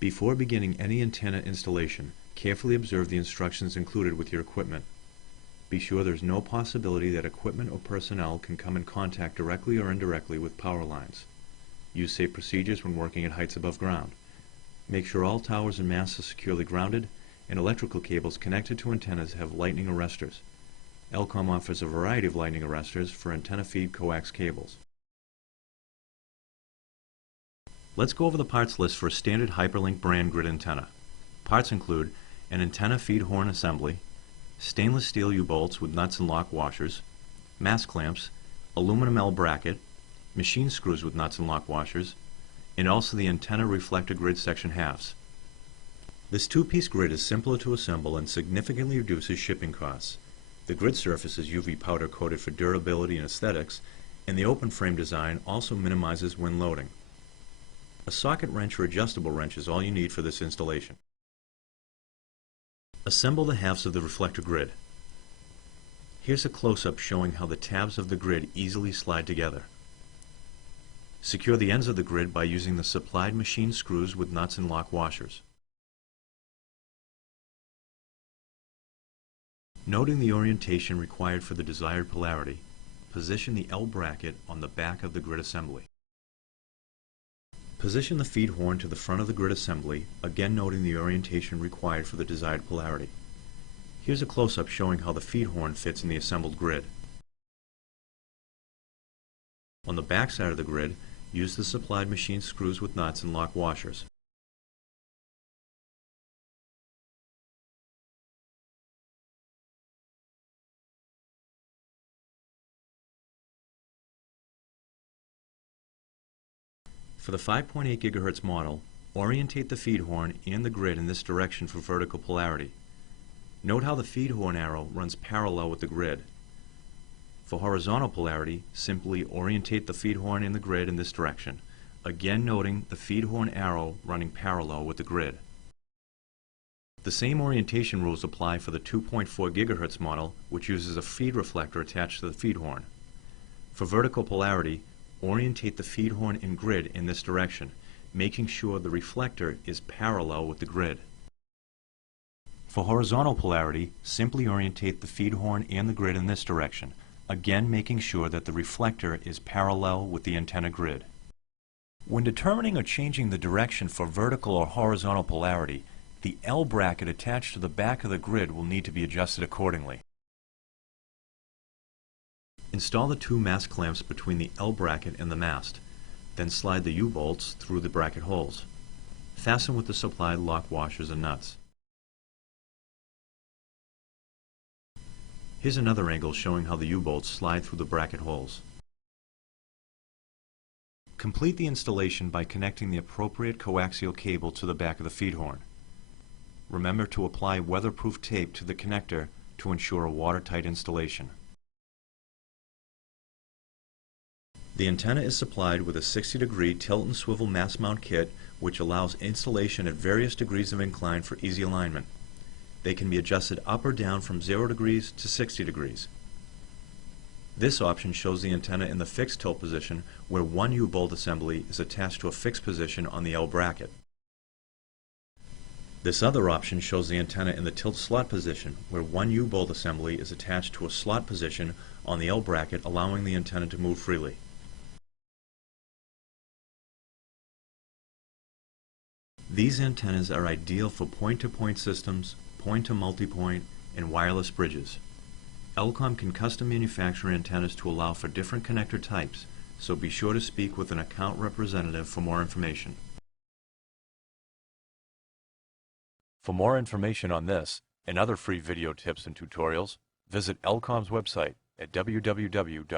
Before beginning any antenna installation, carefully observe the instructions included with your equipment. Be sure there's no possibility that equipment or personnel can come in contact directly or indirectly with power lines. Use safe procedures when working at heights above ground. Make sure all towers and masts are securely grounded, and electrical cables connected to antennas have lightning arresters. l-com offers a variety of lightning arresters for antenna feed coax cables. Let's go over the parts list for a standard Hyperlink brand grid antenna. Parts include an antenna feed horn assembly, stainless steel U-bolts with nuts and lock washers, mast clamps, aluminum L bracket, machine screws with nuts and lock washers, and also the antenna reflector grid section halves. This two-piece grid is simpler to assemble and significantly reduces shipping costs. The grid surface is UV powder coated for durability and aesthetics, and the open frame design also minimizes wind loading. A socket wrench or adjustable wrench is all you need for this installation. Assemble the halves of the reflector grid. Here's a close-up showing how the tabs of the grid easily slide together. Secure the ends of the grid by using the supplied machine screws with nuts and lock washers. Noting the orientation required for the desired polarity, position the L bracket on the back of the grid assembly. Position the feed horn to the front of the grid assembly, again noting the orientation required for the desired polarity. Here's a close-up showing how the feed horn fits in the assembled grid. On the back side of the grid, use the supplied machine screws with nuts and lock washers. For the 5.8 GHz model, orientate the feed horn and the grid in this direction for vertical polarity. Note how the feed horn arrow runs parallel with the grid. For horizontal polarity, simply orientate the feed horn and the grid in this direction, again noting the feed horn arrow running parallel with the grid. The same orientation rules apply for the 2.4 GHz model, which uses a feed reflector attached to the feed horn. For vertical polarity, orientate the feed horn and grid in this direction, making sure the reflector is parallel with the grid. For horizontal polarity, simply orientate the feed horn and the grid in this direction, again making sure that the reflector is parallel with the antenna grid. When determining or changing the direction for vertical or horizontal polarity, the L bracket attached to the back of the grid will need to be adjusted accordingly. Install the two mast clamps between the L bracket and the mast, then slide the U-bolts through the bracket holes. Fasten with the supplied lock washers and nuts. Here's another angle showing how the U-bolts slide through the bracket holes. Complete the installation by connecting the appropriate coaxial cable to the back of the feed horn. Remember to apply weatherproof tape to the connector to ensure a watertight installation. The antenna is supplied with a 60-degree tilt and swivel mast mount kit, which allows installation at various degrees of incline for easy alignment. They can be adjusted up or down from 0 degrees to 60 degrees. This option shows the antenna in the fixed tilt position, where one U-bolt assembly is attached to a fixed position on the L bracket. This other option shows the antenna in the tilt slot position, where one U-bolt assembly is attached to a slot position on the L bracket, allowing the antenna to move freely. These antennas are ideal for point-to-point systems, point-to-multipoint, and wireless bridges. l-com can custom manufacture antennas to allow for different connector types, so be sure to speak with an account representative for more information. For more information on this and other free video tips and tutorials, visit l-com's website at www.lcom.com.